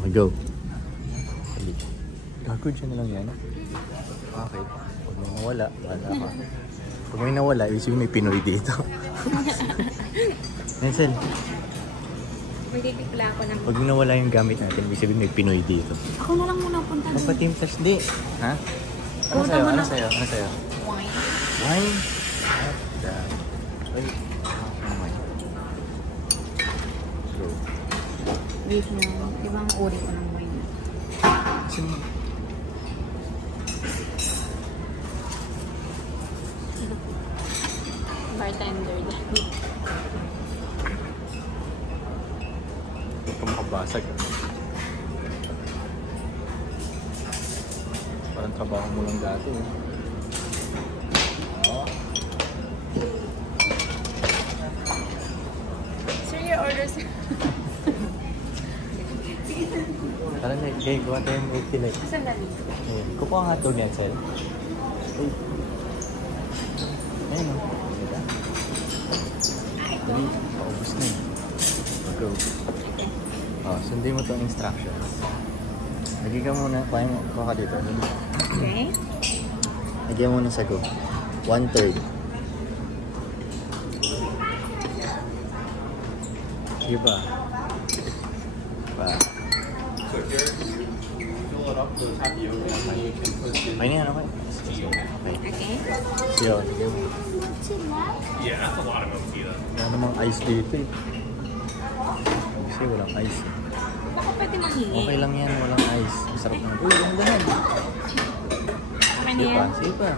Okay, go. Gago dyan na lang yan. Okay. Pag may nawala, wala ka. Pag may nawala, ibig sabihin may Pinoy dito. Nesel. Magtitipla ako ng... Pag nawala yung gamit natin, ibig sabihin may Pinoy dito. Ako na lang muna punta doon. Papatim flash, di. Ha? Ano sa'yo? Ano sa'yo? Ano sa'yo? Wine. Wine? Wait. Wine. Go. Wait mo. Ibang uri ko ng wine. Kasi Bartender dyan. ito makabasag. Parang trabaho mo lang dati. Oh. Sir, your order, sir. Tara na, okay, gawa tayo ng 80 like. Sandali. Kukuha ang hotdog yan, Sel. Uy. Ayun o. Dali, paubos na yun. Go. Oh, sundin mo itong instructions. Lagi ka muna, kuha ka dito. Okay. Lagi mo muna sa go. 1/3. Sige pa. Pa. So here, you fill it up to the tapioca, and then you can put it in. Ay niyan, okay. Okay. Okay. Sige, lagyan mo. Yeah, that's a lot of mochila. Wala namang ice dito eh. Kasi walang ice. Baka pwede manghingi. Okay lang yan, walang ice. Masarap naman. Uy, ang dahan. Okay na Sige pa, yan. sige pa.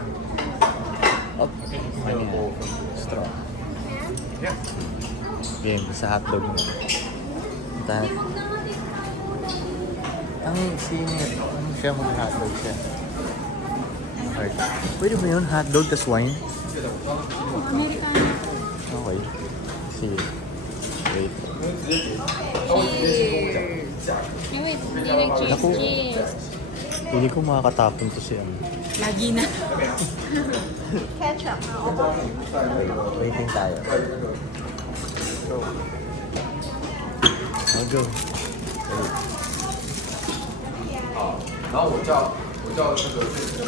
Up. Ano yan? Straw. Yeah. Game, sa hotdog mo. Tahan. Ang singit. Ano siya, mag-hotdog siya. Okay. Pwede ba yun? Hotdog tas wine? Oh, Americano. Okay. See. Wait. Cheers. Ay, wait. Hindi nag-cheers. Naku. Cheers. Hindi ko makakatapon to siya. Lagi na. Ketchup. Waiting tayo. Go. I'll go. Wait. 然后我叫那个这个市场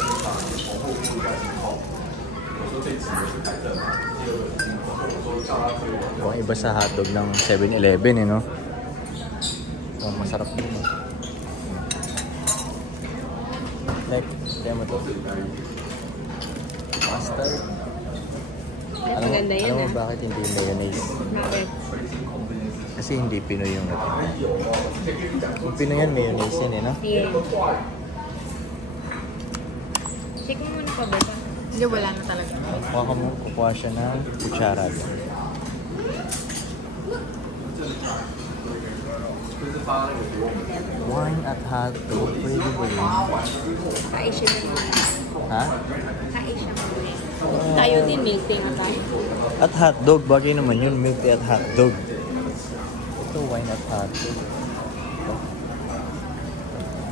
从后部一下金控，我说这几个是台正嘛，第二个是金控，我说叫他给我。 Mukhang iba sa hotdog ng 7-Eleven eh, no? Oh, masarap din eh. Like, kaya mo to? Mustard? Ay, maganda yan alam mo ah. bakit hindi mayonnaise? Bakit? Kasi hindi Pinoy yung natin. Kung Pinoy yan, mayonnaise yan eh, no? Sige. Check mo muna pa ba ito? Hindi, wala na talaga. Kukuha siya ng kutsara. Wine at hotdog, pwede ba yun? Ka-Asia naman. Ha? Ka-Asia naman. Tayo din, milk tea nga tayo. At hotdog, bagay naman yun, milk tea at hotdog. Ito, wine at hotdog.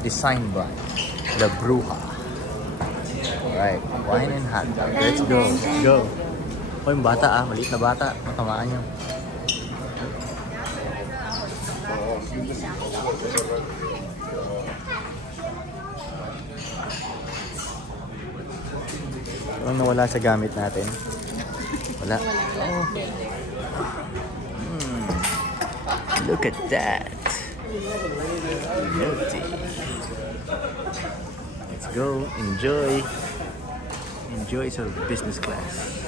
Designed by La Bruja. Alright, wine and hotdog. Let's go, let's go. O, yung bata ah, maliit na bata. Matamaan nyo. Anong nawala sa gamit natin? Wala. Oh. Look at that. Milk tea. Let's go. Enjoy. Enjoy sa business class.